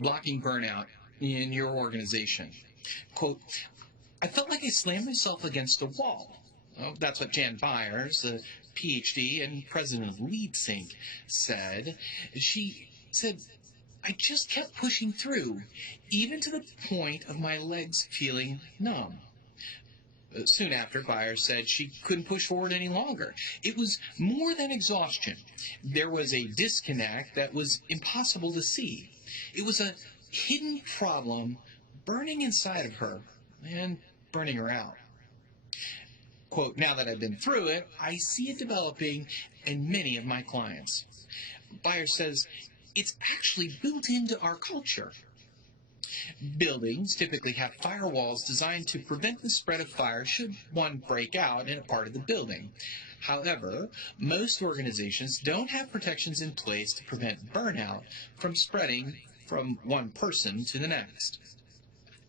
blocking burnout in your organization. Quote, I felt like I slammed myself against a wall. Well, that's what Jan Byers, the PhD and president of LeadSync, said. She said, I just kept pushing through, even to the point of my legs feeling numb. Soon after, Byers said she couldn't push forward any longer. It was more than exhaustion. There was a disconnect that was impossible to see. It was a hidden problem burning inside of her and burning her out. Quote, now that I've been through it, I see it developing in many of my clients. Byers says, it's actually built into our culture. Buildings typically have firewalls designed to prevent the spread of fire should one break out in a part of the building. However, most organizations don't have protections in place to prevent burnout from spreading from one person to the next.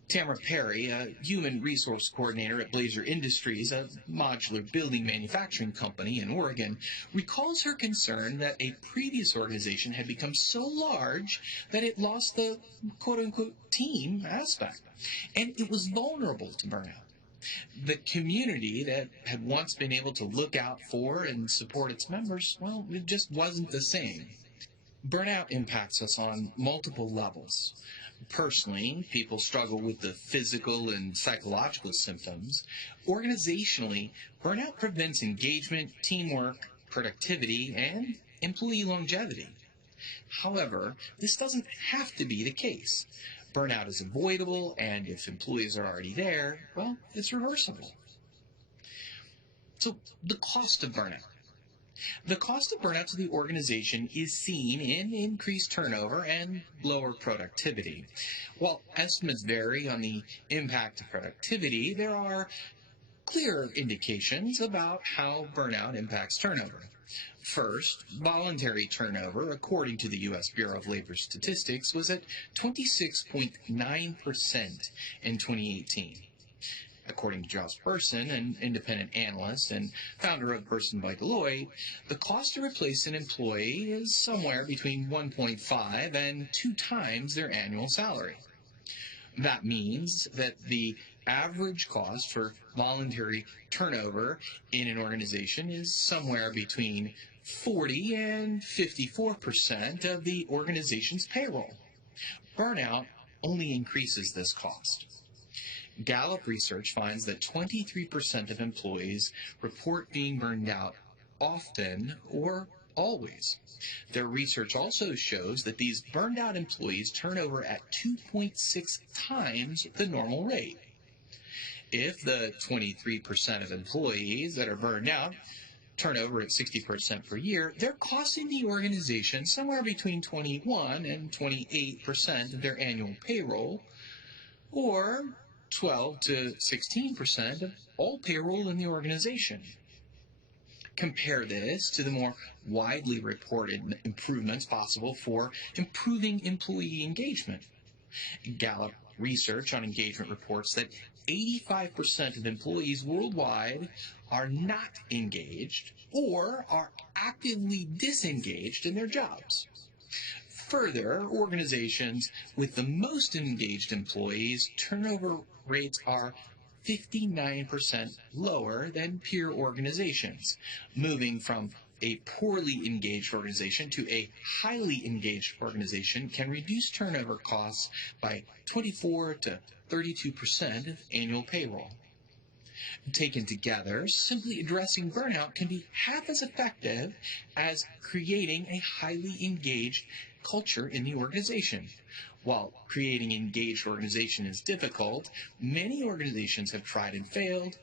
Tamara Perry, a human resource coordinator at Blazer Industries, a modular building manufacturing company in Oregon, recalls her concern that a previous organization had become so large that it lost the quote-unquote team aspect, and it was vulnerable to burnout. The community that had once been able to look out for and support its members, well, it just wasn't the same. Burnout impacts us on multiple levels. Personally, people struggle with the physical and psychological symptoms. Organizationally, burnout prevents engagement, teamwork, productivity, and employee longevity. However, this doesn't have to be the case. Burnout is avoidable, and if employees are already there, well, it's reversible. So, the cost of burnout. The cost of burnout to the organization is seen in increased turnover and lower productivity. While estimates vary on the impact of productivity, there are clear indications about how burnout impacts turnover. First, voluntary turnover, according to the U.S. Bureau of Labor Statistics, was at 26.9% in 2018. According to Josh Bersin, an independent analyst and founder of Bersin by Deloitte, the cost to replace an employee is somewhere between 1.5 and 2 times their annual salary. That means that the average cost for voluntary turnover in an organization is somewhere between 40 and 54% of the organization's payroll. Burnout only increases this cost. Gallup research finds that 23% of employees report being burned out often or always. Their research also shows that these burned out employees turn over at 2.6 times the normal rate. If the 23% of employees that are burned out turn over at 60% per year, they're costing the organization somewhere between 21 and 28% of their annual payroll, or 12 to 16% of all payroll in the organization. Compare this to the more widely reported improvements possible for improving employee engagement. Gallup research on engagement reports that 85% of employees worldwide are not engaged or are actively disengaged in their jobs. Further, organizations with the most engaged employees, turnover rates are 59% lower than peer organizations. Moving from a poorly engaged organization to a highly engaged organization can reduce turnover costs by 24 to 32% of annual payroll. Taken together, simply addressing burnout can be half as effective as creating a highly engaged culture in the organization. While creating an engaged organization is difficult, many organizations have tried and failed.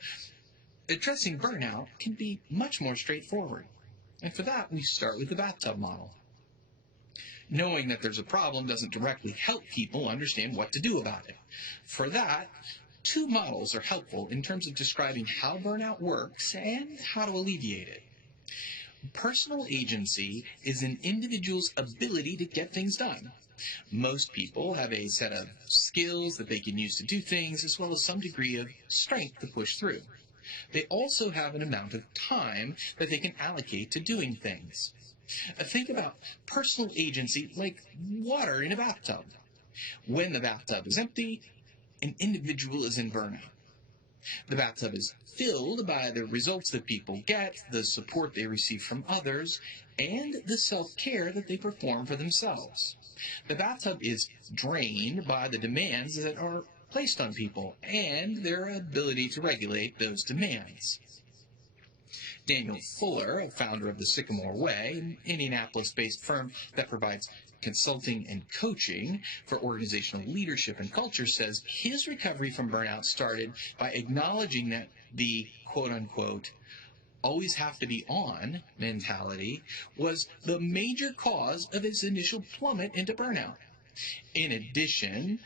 Addressing burnout can be much more straightforward. And for that, we start with the bathtub model. Knowing that there's a problem doesn't directly help people understand what to do about it. For that, 2 models are helpful in terms of describing how burnout works and how to alleviate it. Personal agency is an individual's ability to get things done. Most people have a set of skills that they can use to do things, as well as some degree of strength to push through. They also have an amount of time that they can allocate to doing things. Think about personal agency like water in a bathtub. When the bathtub is empty, an individual is in burnout. The bathtub is filled by the results that people get, the support they receive from others, and the self-care that they perform for themselves. The bathtub is drained by the demands that are placed on people and their ability to regulate those demands. Daniel Fuller, a founder of the Sycamore Way, an Indianapolis-based firm that provides consulting and coaching for organizational leadership and culture, says his recovery from burnout started by acknowledging that the quote-unquote always have to be on mentality was the major cause of his initial plummet into burnout. In addition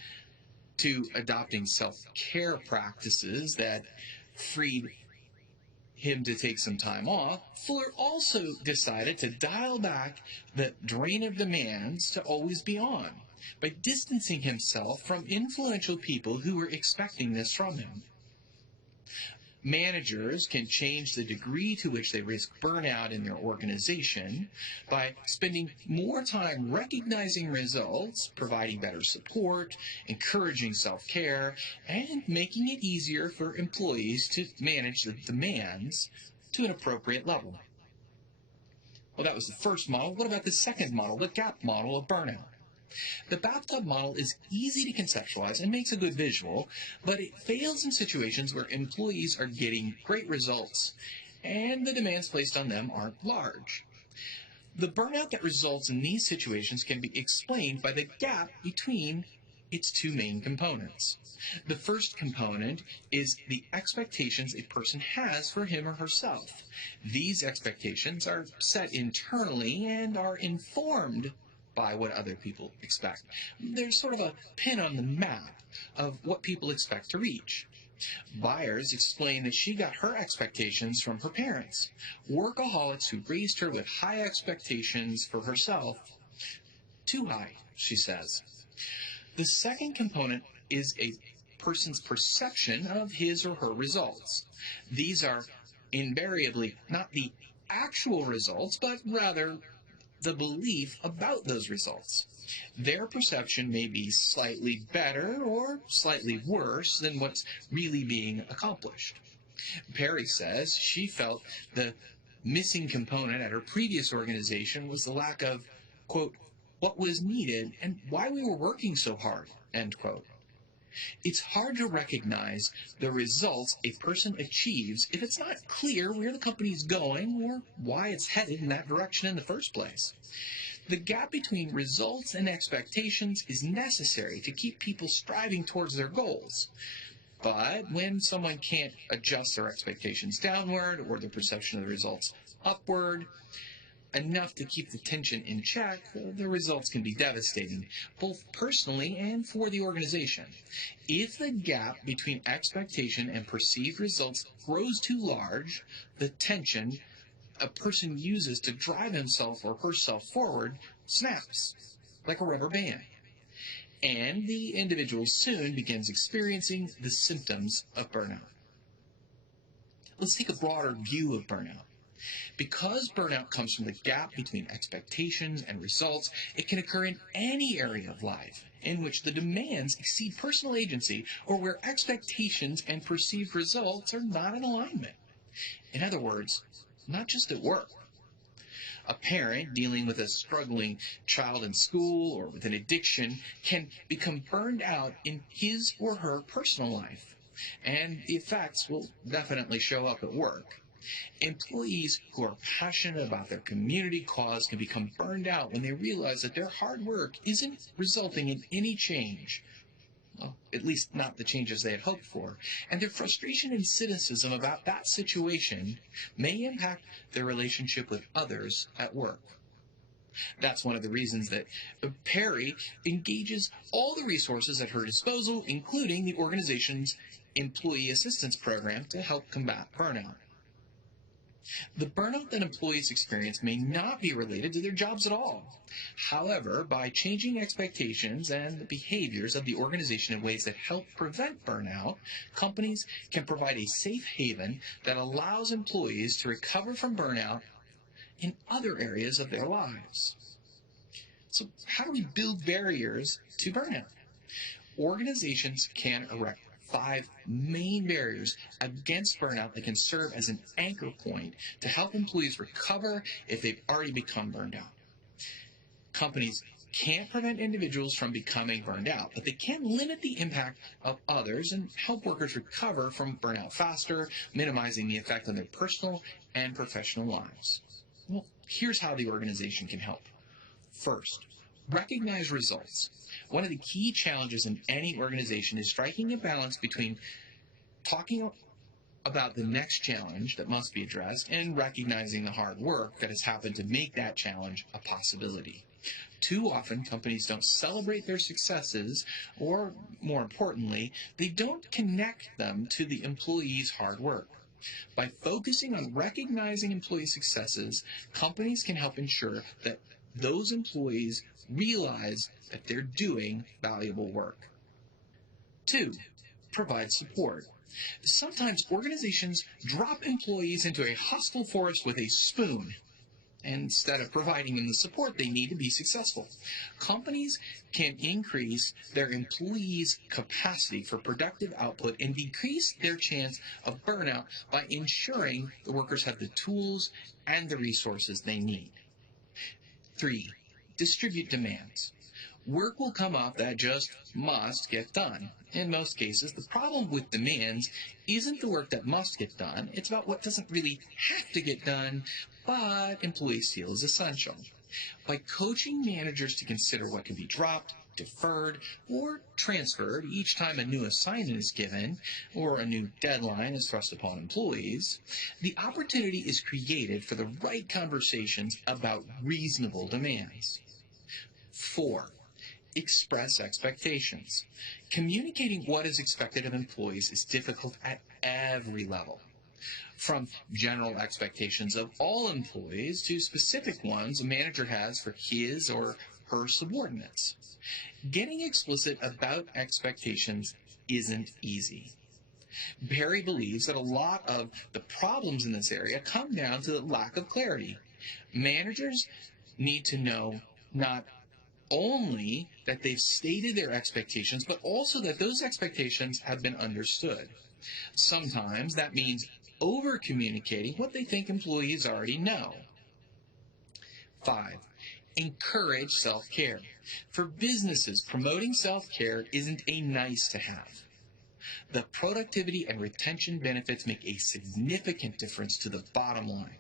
to adopting self-care practices that freed him to take some time off, Fuller also decided to dial back the drain of demands to always be on by distancing himself from influential people who were expecting this from him. Managers can change the degree to which they risk burnout in their organization by spending more time recognizing results, providing better support, encouraging self-care, and making it easier for employees to manage the demands to an appropriate level. Well, that was the first model. What about the second model, the gap model of burnout? The bathtub model is easy to conceptualize and makes a good visual, but it fails in situations where employees are getting great results and the demands placed on them aren't large. The burnout that results in these situations can be explained by the gap between its two main components. The first component is the expectations a person has for him or herself. These expectations are set internally and are informed by what other people expect. There's sort of a pin on the map of what people expect to reach. Byers explained that she got her expectations from her parents, workaholics who raised her with high expectations for herself. Too high, she says. The second component is a person's perception of his or her results. These are invariably not the actual results, but rather the belief about those results. Their perception may be slightly better or slightly worse than what's really being accomplished. Perry says she felt the missing component at her previous organization was the lack of, quote, what was needed and why we were working so hard, end quote. It's hard to recognize the results a person achieves if it's not clear where the company's going or why it's headed in that direction in the first place. The gap between results and expectations is necessary to keep people striving towards their goals. But when someone can't adjust their expectations downward or their perception of the results upward enough to keep the tension in check, the results can be devastating, both personally and for the organization. If the gap between expectation and perceived results grows too large, the tension a person uses to drive himself or herself forward snaps like a rubber band, and the individual soon begins experiencing the symptoms of burnout. Let's take a broader view of burnout. Because burnout comes from the gap between expectations and results, it can occur in any area of life in which the demands exceed personal agency or where expectations and perceived results are not in alignment. In other words, not just at work. A parent dealing with a struggling child in school or with an addiction can become burned out in his or her personal life, and the effects will definitely show up at work. Employees who are passionate about their community cause can become burned out when they realize that their hard work isn't resulting in any change. Well, at least not the changes they had hoped for. And their frustration and cynicism about that situation may impact their relationship with others at work. That's one of the reasons that Perry engages all the resources at her disposal, including the organization's employee assistance program, to help combat burnout. The burnout that employees experience may not be related to their jobs at all. However, by changing expectations and the behaviors of the organization in ways that help prevent burnout, companies can provide a safe haven that allows employees to recover from burnout in other areas of their lives. So how do we build barriers to burnout? Organizations can erect 5 main barriers against burnout that can serve as an anchor point to help employees recover if they've already become burned out. Companies can't prevent individuals from becoming burned out, but they can limit the impact of others and help workers recover from burnout faster, minimizing the effect on their personal and professional lives. Well, here's how the organization can help. First, recognize results. One of the key challenges in any organization is striking a balance between talking about the next challenge that must be addressed and recognizing the hard work that has happened to make that challenge a possibility. Too often, companies don't celebrate their successes, or more importantly, they don't connect them to the employees' hard work. By focusing on recognizing employee successes, companies can help ensure that those employees realize that they're doing valuable work. 2. Provide support. Sometimes organizations drop employees into a hostile forest with a spoon instead of providing them the support they need to be successful. Companies can increase their employees' capacity for productive output and decrease their chance of burnout by ensuring the workers have the tools and the resources they need. 3. Distribute demands. Work will come up that just must get done. In most cases, the problem with demands isn't the work that must get done. It's about what doesn't really have to get done, but employees feel is essential. By coaching managers to consider what can be dropped, deferred, or transferred each time a new assignment is given or a new deadline is thrust upon employees, the opportunity is created for the right conversations about reasonable demands. 4. Express expectations. Communicating what is expected of employees is difficult at every level, from general expectations of all employees to specific ones a manager has for his or her subordinates. Getting explicit about expectations isn't easy. Barry believes that a lot of the problems in this area come down to the lack of clarity. Managers need to know not only that they've stated their expectations, but also that those expectations have been understood. Sometimes that means over-communicating what they think employees already know. 5. Encourage self-care. For businesses, promoting self-care isn't a nice-to-have. The productivity and retention benefits make a significant difference to the bottom line.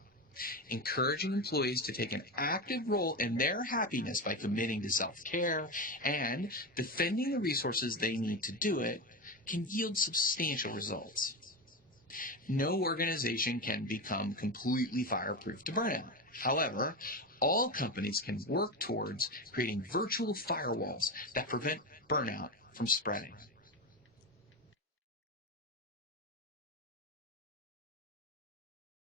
Encouraging employees to take an active role in their happiness by committing to self-care and defending the resources they need to do it can yield substantial results. No organization can become completely fireproof to burnout. However, all companies can work towards creating virtual firewalls that prevent burnout from spreading.